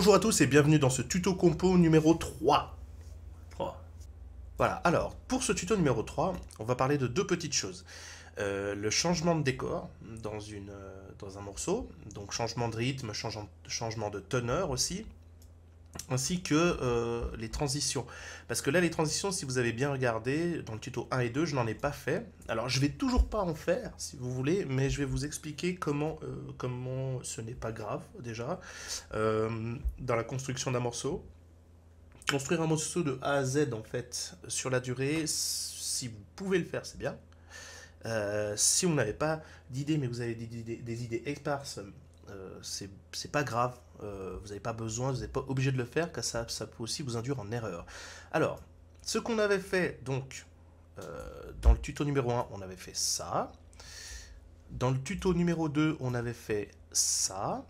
Bonjour à tous et bienvenue dans ce tuto compo numéro 3. Voilà, alors pour ce tuto numéro 3, on va parler de deux petites choses. Le changement de décor dans un morceau, donc changement de rythme, changement de teneur aussi, ainsi que les transitions. Parce que là, les transitions, si vous avez bien regardé, dans le tuto 1 et 2, je n'en ai pas fait. Alors, je vais toujours pas en faire, si vous voulez, mais je vais vous expliquer comment ce n'est pas grave, déjà, dans la construction d'un morceau. Construire un morceau de A à Z, en fait, sur la durée, si vous pouvez le faire, c'est bien. Si vous n'avez pas d'idées, mais vous avez des idées éparses, c'est pas grave. Vous n'avez pas besoin, vous n'êtes pas obligé de le faire, car ça peut aussi vous induire en erreur. Alors, ce qu'on avait fait, donc, dans le tuto numéro 1, on avait fait ça. Dans le tuto numéro 2, on avait fait ça.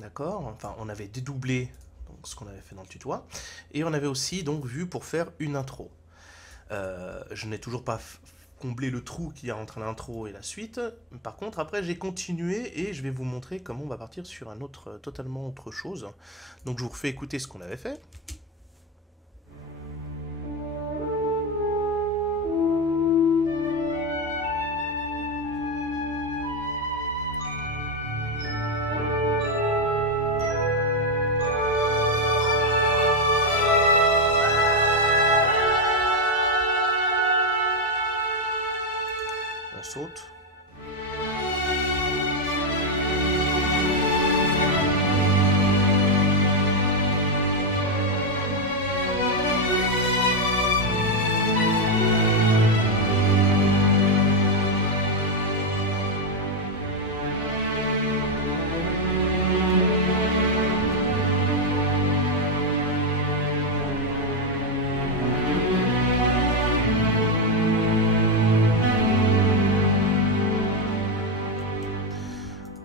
D'accord. Enfin, on avait dédoublé donc, ce qu'on avait fait dans le tuto 1. Et on avait aussi donc vu pour faire une intro. Je n'ai toujours pas comblé le trou qu'il y a entre l'intro et la suite. Par contre, après, j'ai continué et je vais vous montrer comment on va partir sur un autre, totalement autre chose. Donc, je vous refais écouter ce qu'on avait fait. On saute.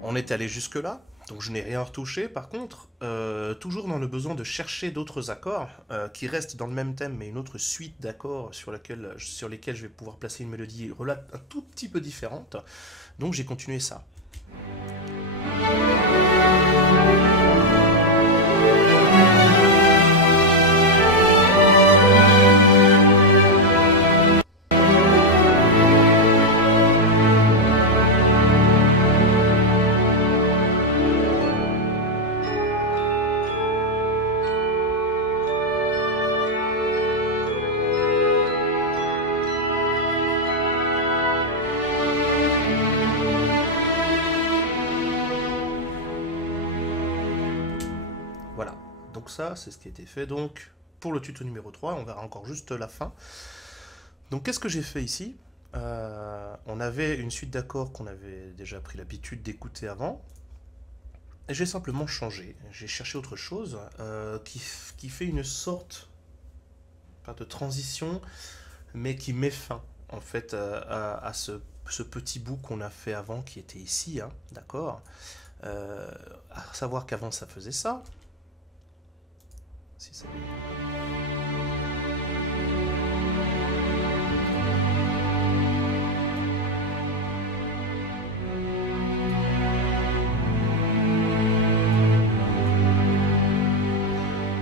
On est allé jusque-là, donc je n'ai rien retouché. Par contre, toujours dans le besoin de chercher d'autres accords qui restent dans le même thème, mais une autre suite d'accords sur lesquels je vais pouvoir placer une mélodie un tout petit peu différente. Donc j'ai continué ça. Voilà, donc ça, c'est ce qui a été fait donc pour le tuto numéro 3. On verra encore juste la fin. Donc qu'est-ce que j'ai fait ici? On avait une suite d'accords qu'on avait déjà pris l'habitude d'écouter avant. Et j'ai simplement changé. J'ai cherché autre chose qui fait une sorte, pas de transition, mais qui met fin en fait à ce petit bout qu'on a fait avant qui était ici, hein, d'accord. À savoir qu'avant ça faisait ça. Si ça...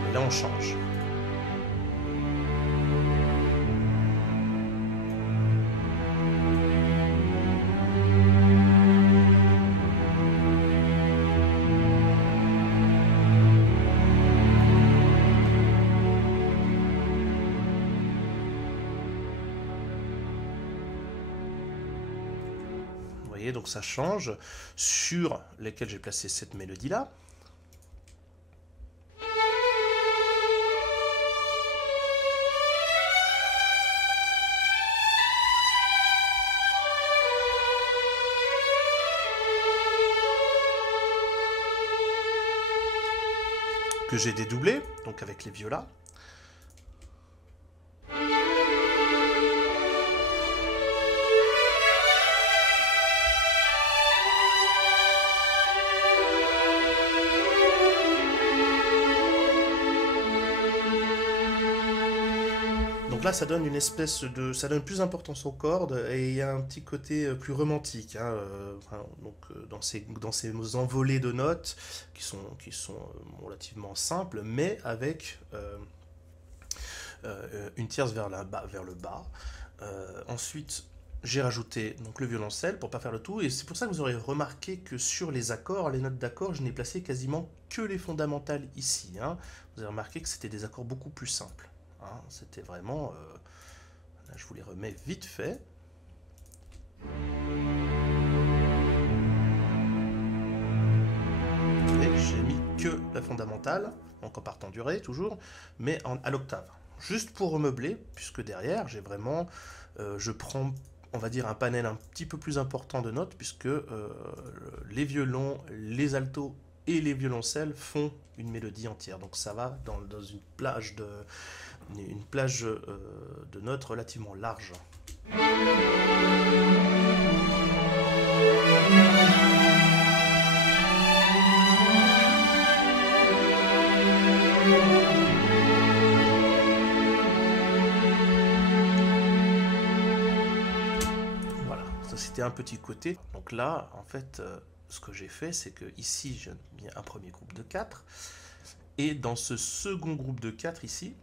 Et là on change. Vous voyez, donc ça change sur lesquels j'ai placé cette mélodie-là. Que j'ai dédoublé, donc avec les violas. là, ça donne une espèce de... Ça donne plus d'importance aux cordes et il y a un petit côté plus romantique. Hein, enfin, donc, dans ces envolées de notes qui sont relativement simples, mais avec une tierce vers le bas. Ensuite, j'ai rajouté donc, le violoncelle pour pas faire le tout. Et c'est pour ça que vous aurez remarqué que sur les accords, les notes d'accord, je n'ai placé quasiment que les fondamentales ici. Hein. Vous avez remarqué que c'était des accords beaucoup plus simples. Hein. C'était vraiment... là, je vous les remets vite fait. Et j'ai mis que la fondamentale, donc en partant du Ré toujours, mais à l'octave. Juste pour remeubler, puisque derrière, j'ai vraiment... je prends, on va dire, un panel un petit peu plus important de notes, puisque les violons, les altos et les violoncelles font une mélodie entière. Donc ça va dans une plage de notes relativement large. Voilà, ça c'était un petit côté. Donc là, en fait, ce que j'ai fait, c'est que ici, j'ai mis un premier groupe de 4. Et dans ce second groupe de 4 ici,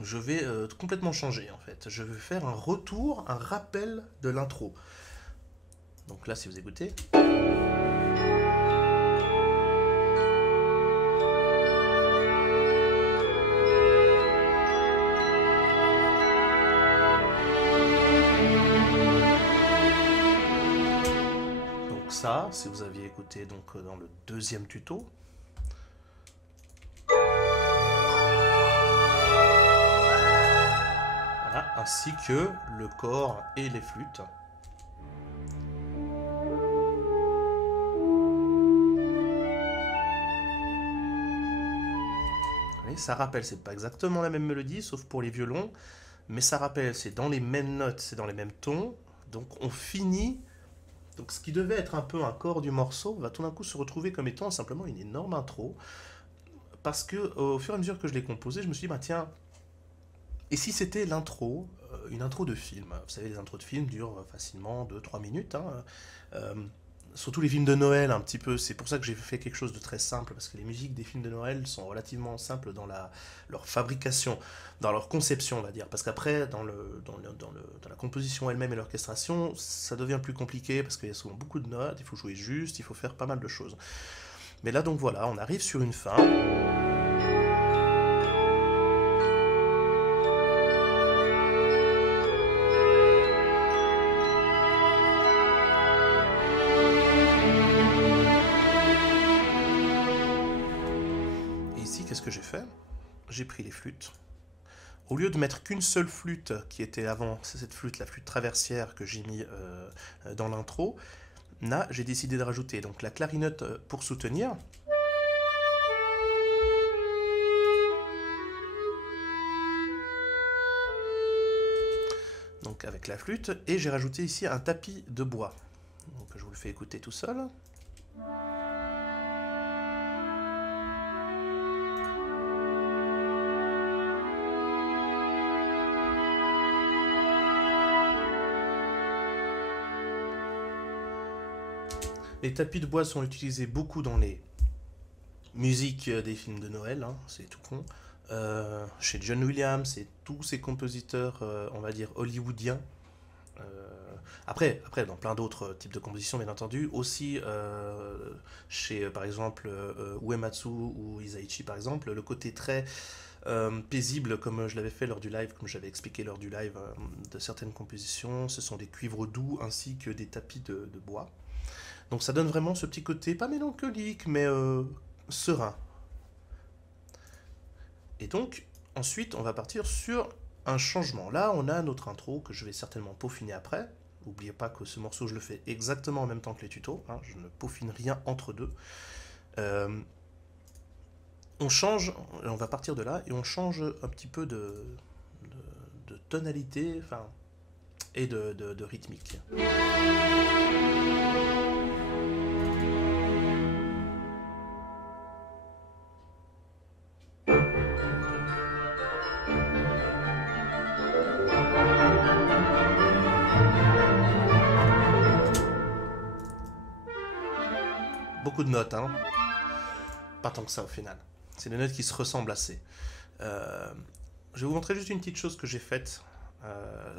je vais complètement changer en fait. Je vais faire un retour, un rappel de l'intro. Donc là, si vous écoutez... Donc ça, si vous aviez écouté donc, dans le deuxième tuto, ainsi que le corps et les flûtes. Et ça rappelle, c'est pas exactement la même mélodie, sauf pour les violons, mais ça rappelle, c'est dans les mêmes notes, c'est dans les mêmes tons, donc on finit... Donc ce qui devait être un peu un corps du morceau va tout d'un coup se retrouver comme étant simplement une énorme intro, parce que au fur et à mesure que je l'ai composé, je me suis dit, bah tiens, et si c'était l'intro, une intro de film? Vous savez, les intros de films durent facilement 2-3 minutes. Hein. Surtout les films de Noël, un petit peu. C'est pour ça que j'ai fait quelque chose de très simple, parce que les musiques des films de Noël sont relativement simples dans leur fabrication, dans leur conception, on va dire. Parce qu'après, dans la composition elle-même et l'orchestration, ça devient plus compliqué, parce qu'il y a souvent beaucoup de notes, il faut jouer juste, il faut faire pas mal de choses. Mais là, donc voilà, on arrive sur une fin. Qu'est-ce que j'ai fait? J'ai pris les flûtes. Au lieu de mettre qu'une seule flûte, qui était avant, c'est cette flûte, la flûte traversière que j'ai mis dans l'intro, là, j'ai décidé de rajouter donc la clarinette pour soutenir. Donc avec la flûte, et j'ai rajouté ici un tapis de bois. Donc je vous le fais écouter tout seul. Les tapis de bois sont utilisés beaucoup dans les musiques des films de Noël, hein, c'est tout con. Chez John Williams et tous ces compositeurs, on va dire, hollywoodiens. Après, dans plein d'autres types de compositions, bien entendu. Aussi chez, par exemple, Uematsu ou Isaichi, par exemple, le côté très paisible, comme je l'avais fait lors du live, comme j'avais expliqué lors du live de certaines compositions, ce sont des cuivres doux ainsi que des tapis de bois. Donc ça donne vraiment ce petit côté, pas mélancolique, mais serein. Et donc, ensuite, on va partir sur un changement. Là, on a notre intro que je vais certainement peaufiner après. N'oubliez pas que ce morceau, je le fais exactement en même temps que les tutos. Hein, je ne peaufine rien entre deux. On change, on va partir de là, et on change un petit peu de tonalité, enfin, et de rythmique. beaucoup de notes, hein. Pas tant que ça au final. C'est des notes qui se ressemblent assez. Je vais vous montrer juste une petite chose que j'ai faite.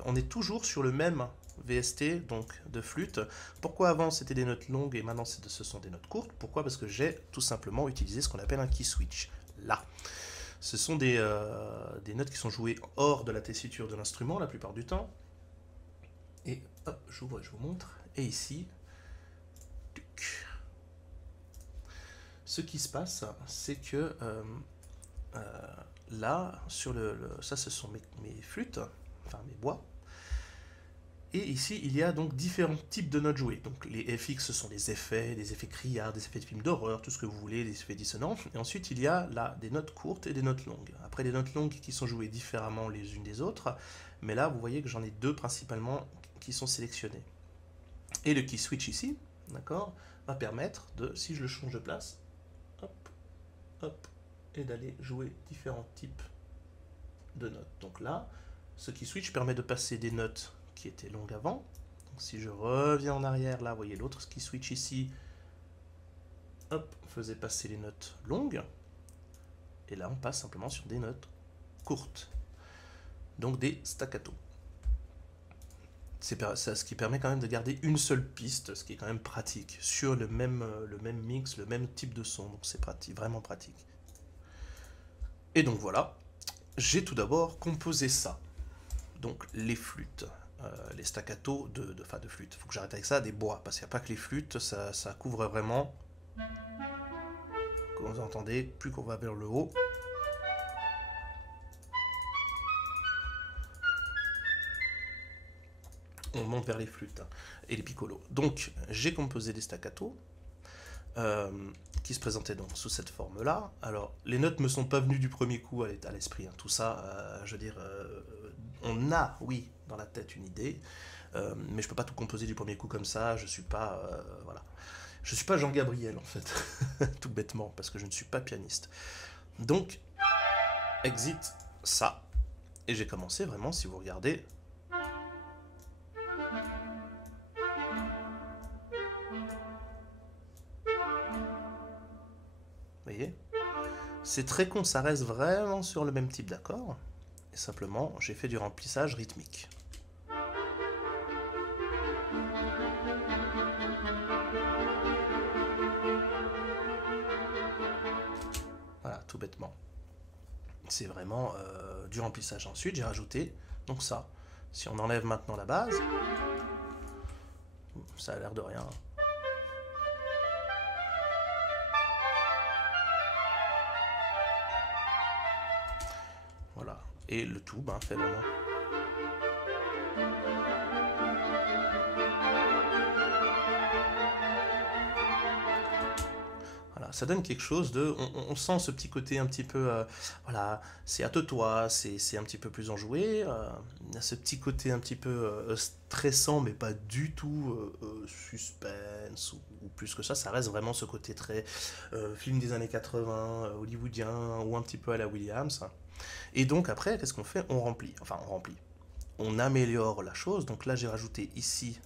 On est toujours sur le même VST, donc de flûte. Pourquoi avant c'était des notes longues et maintenant ce sont des notes courtes? Pourquoi? Parce que j'ai tout simplement utilisé ce qu'on appelle un key switch. Là. Ce sont des notes qui sont jouées hors de la tessiture de l'instrument la plupart du temps. Et hop, j'ouvre et je vous montre. Et ici, ce qui se passe, c'est que là, sur ça ce sont mes flûtes, enfin mes bois. Et ici, il y a donc différents types de notes jouées. Donc les FX, ce sont des effets criards, des effets de films d'horreur, tout ce que vous voulez, des effets dissonants. Et ensuite, il y a là des notes courtes et des notes longues. Après, des notes longues qui sont jouées différemment les unes des autres. Mais là, vous voyez que j'en ai deux principalement qui sont sélectionnés. Et le key switch ici, d'accord, va permettre de, si je le change de place, hop, hop, et d'aller jouer différents types de notes. Donc là, ce key switch permet de passer des notes qui était longue avant. Donc si je reviens en arrière, là, vous voyez l'autre qui switch ici, hop, faisait passer les notes longues. Et là, on passe simplement sur des notes courtes. Donc des staccato. C'est ce qui permet quand même de garder une seule piste, ce qui est quand même pratique, sur le même mix, le même type de son. Donc c'est pratique, vraiment pratique. Et donc voilà, j'ai tout d'abord composé ça. Donc les flûtes. Les staccato de flûte. Il faut que j'arrête avec ça, des bois, parce qu'il n'y a pas que les flûtes, ça couvre vraiment. Comme vous entendez, plus qu'on va vers le haut. On monte vers les flûtes et les piccolos. Donc, j'ai composé des staccato qui se présentaient donc sous cette forme-là. Alors, les notes ne me sont pas venues du premier coup à l'esprit. Hein. Tout ça, je veux dire, on a, oui, dans la tête une idée, mais je peux pas tout composer du premier coup comme ça. Je suis pas, voilà, je suis pas Jean Gabriel en fait, tout bêtement, parce que je ne suis pas pianiste. Donc, exit ça, et j'ai commencé vraiment, si vous regardez. Vous voyez, c'est très con, ça reste vraiment sur le même type d'accord. Et simplement, j'ai fait du remplissage rythmique. Voilà, tout bêtement. C'est vraiment du remplissage. Ensuite, j'ai rajouté donc ça. Si on enlève maintenant la base, ça a l'air de rien. Voilà. Et le tout fait vraiment. Voilà, ça donne quelque chose de... On sent ce petit côté un petit peu... voilà, c'est à toi, c'est un petit peu plus enjoué. Il y a ce petit côté un petit peu stressant, mais pas du tout suspense ou plus que ça. Ça reste vraiment ce côté très film des années 80, hollywoodien, ou un petit peu à la Williams. Et donc après, qu'est-ce qu'on fait? On remplit. Enfin, on remplit. On améliore la chose. Donc là, j'ai rajouté ici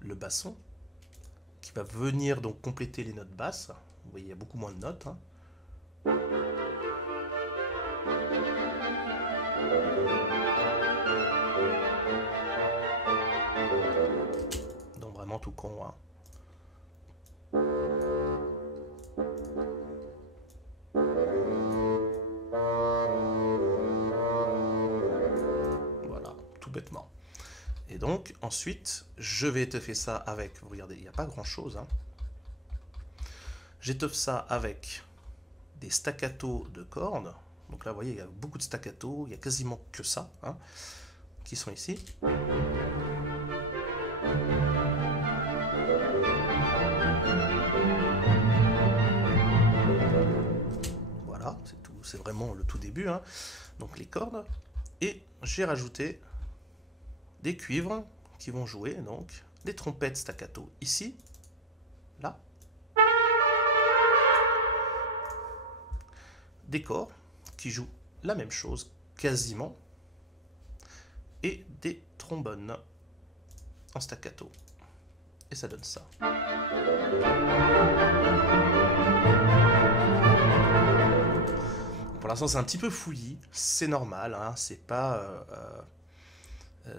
le basson qui va venir donc compléter les notes basses. Vous voyez, il y a beaucoup moins de notes. Hein. Donc vraiment tout con. Hein. Voilà, tout bêtement. Et donc, ensuite, je vais étoffer ça avec... Vous regardez, il n'y a pas grand-chose. Hein. J'étoffe ça avec des staccato de cordes. Donc là, vous voyez, il y a beaucoup de staccato. Il n'y a quasiment que ça, hein, qui sont ici. Voilà, c'est tout. C'est vraiment le tout début. Hein. Donc les cordes. Et j'ai rajouté des cuivres qui vont jouer, donc, des trompettes staccato ici, là. Des corps qui jouent la même chose, quasiment, et des trombones en staccato. Et ça donne ça. Pour l'instant, c'est un petit peu fouillis, c'est normal, hein, c'est pas...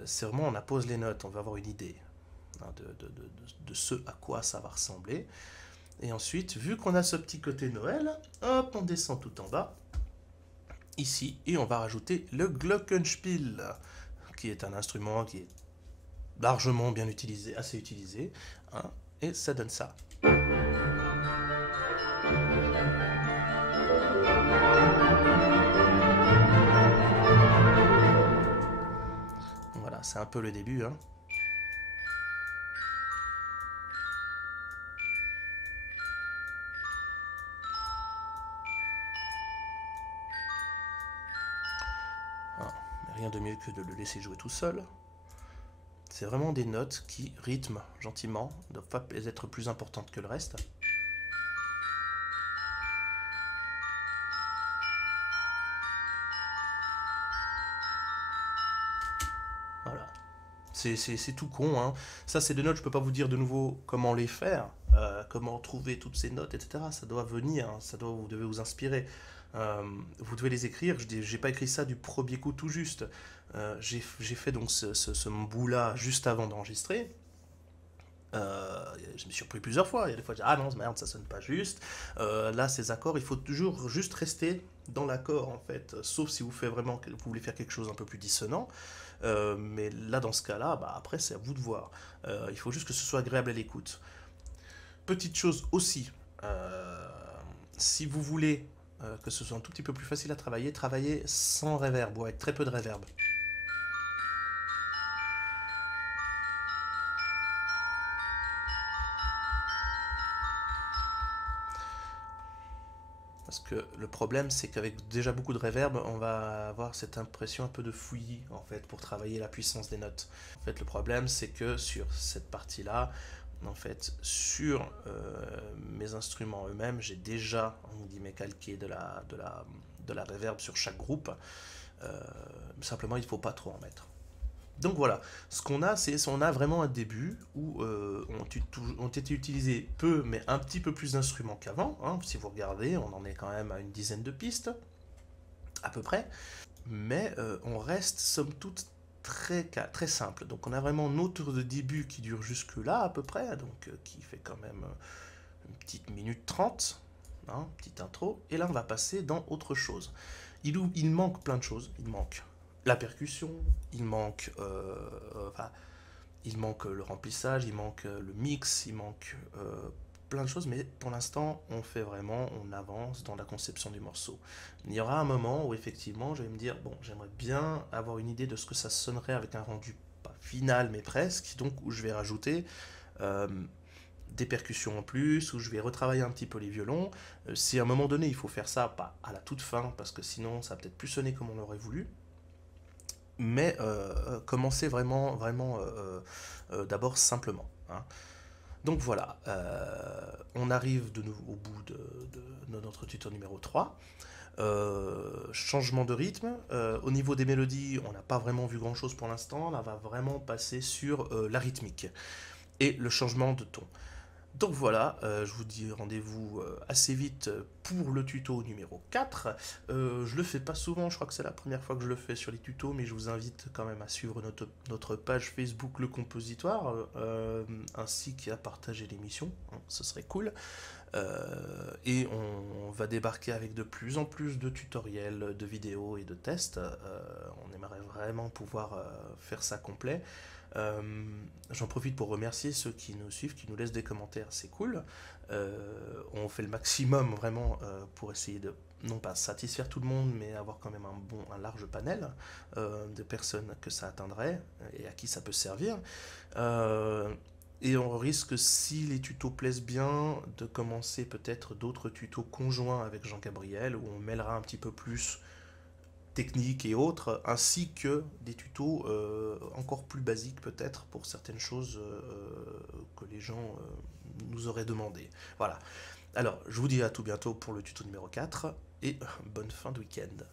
c'est vraiment, on appose les notes, on va avoir une idée hein, de ce à quoi ça va ressembler. Et ensuite, vu qu'on a ce petit côté Noël, hop, on descend tout en bas, ici, et on va rajouter le Glockenspiel, qui est un instrument qui est largement bien utilisé, assez utilisé, hein, et ça donne ça. Voilà, c'est un peu le début, hein. Ah, rien de mieux que de le laisser jouer tout seul. C'est vraiment des notes qui rythment gentiment, ne doivent pas être plus importantes que le reste. Voilà. C'est tout con, hein. Ça, c'est des notes, je peux pas vous dire de nouveau comment les faire, comment trouver toutes ces notes, etc. Ça doit venir, hein, vous devez vous inspirer. Vous devez les écrire. J'ai pas écrit ça du premier coup tout juste. J'ai fait donc ce bout-là juste avant d'enregistrer. Je me suis repris plusieurs fois. Il y a des fois, je dis, ah non, merde, ça sonne pas juste. Là, ces accords, il faut toujours juste rester dans l'accord, en fait. Sauf si vous voulez faire quelque chose un peu plus dissonant. Mais là, dans ce cas-là, bah, après, c'est à vous de voir. Il faut juste que ce soit agréable à l'écoute. Petite chose aussi, si vous voulez que ce soit un tout petit peu plus facile à travailler, travaillez sans reverb ou avec très peu de reverb. Parce que le problème, c'est qu'avec déjà beaucoup de reverb, on va avoir cette impression un peu de fouillis, en fait, pour travailler la puissance des notes. En fait, le problème, c'est que sur cette partie-là, en fait, sur mes instruments eux-mêmes, j'ai déjà, on guillemets, calqué de la reverb sur chaque groupe. Simplement, il ne faut pas trop en mettre. Donc voilà, ce qu'on a, c'est on a vraiment un début où ont été utilisés peu, mais un petit peu plus d'instruments qu'avant. Hein. Si vous regardez, on en est quand même à une dizaine de pistes, à peu près. Mais on reste, somme toute, très simple. Donc on a vraiment notre de début qui dure jusque-là, à peu près, donc qui fait quand même une petite minute 30, hein, petite intro. Et là, on va passer dans autre chose. Il manque plein de choses. Il manque la percussion, il manque le remplissage, il manque le mix, il manque plein de choses, mais pour l'instant, on avance dans la conception du morceau. Il y aura un moment où effectivement, je vais me dire, bon, j'aimerais bien avoir une idée de ce que ça sonnerait avec un rendu, pas final, mais presque, donc où je vais rajouter euh, des percussions en plus, où je vais retravailler un petit peu les violons. Si à un moment donné, il faut faire ça, pas à la toute fin, parce que sinon, ça va peut-être plus sonner comme on l'aurait voulu, mais commencer vraiment d'abord simplement. Hein. Donc voilà, on arrive de nouveau au bout de notre tuto numéro 3. Changement de rythme. Au niveau des mélodies, on n'a pas vraiment vu grand chose pour l'instant. Là, on va vraiment passer sur la rythmique et le changement de ton. Donc voilà, je vous dis rendez-vous assez vite pour le tuto numéro 4. Je le fais pas souvent, je crois que c'est la première fois que je le fais sur les tutos, mais je vous invite quand même à suivre notre page Facebook Le Compositoire, ainsi qu'à partager l'émission, hein, ce serait cool. Et on va débarquer avec de plus en plus de tutoriels, de vidéos et de tests. On aimerait vraiment pouvoir faire ça complet. J'en profite pour remercier ceux qui nous suivent, qui nous laissent des commentaires, c'est cool. On fait le maximum vraiment pour essayer de, non pas satisfaire tout le monde, mais avoir quand même un large panel de personnes que ça atteindrait et à qui ça peut servir. Et on risque, si les tutos plaisent bien, de commencer peut-être d'autres tutos conjoints avec Jean-Gabriel, où on mêlera un petit peu plus techniques et autres, ainsi que des tutos encore plus basiques peut-être pour certaines choses que les gens nous auraient demandé. Voilà. Alors, je vous dis à tout bientôt pour le tuto numéro 4 et bonne fin de week-end.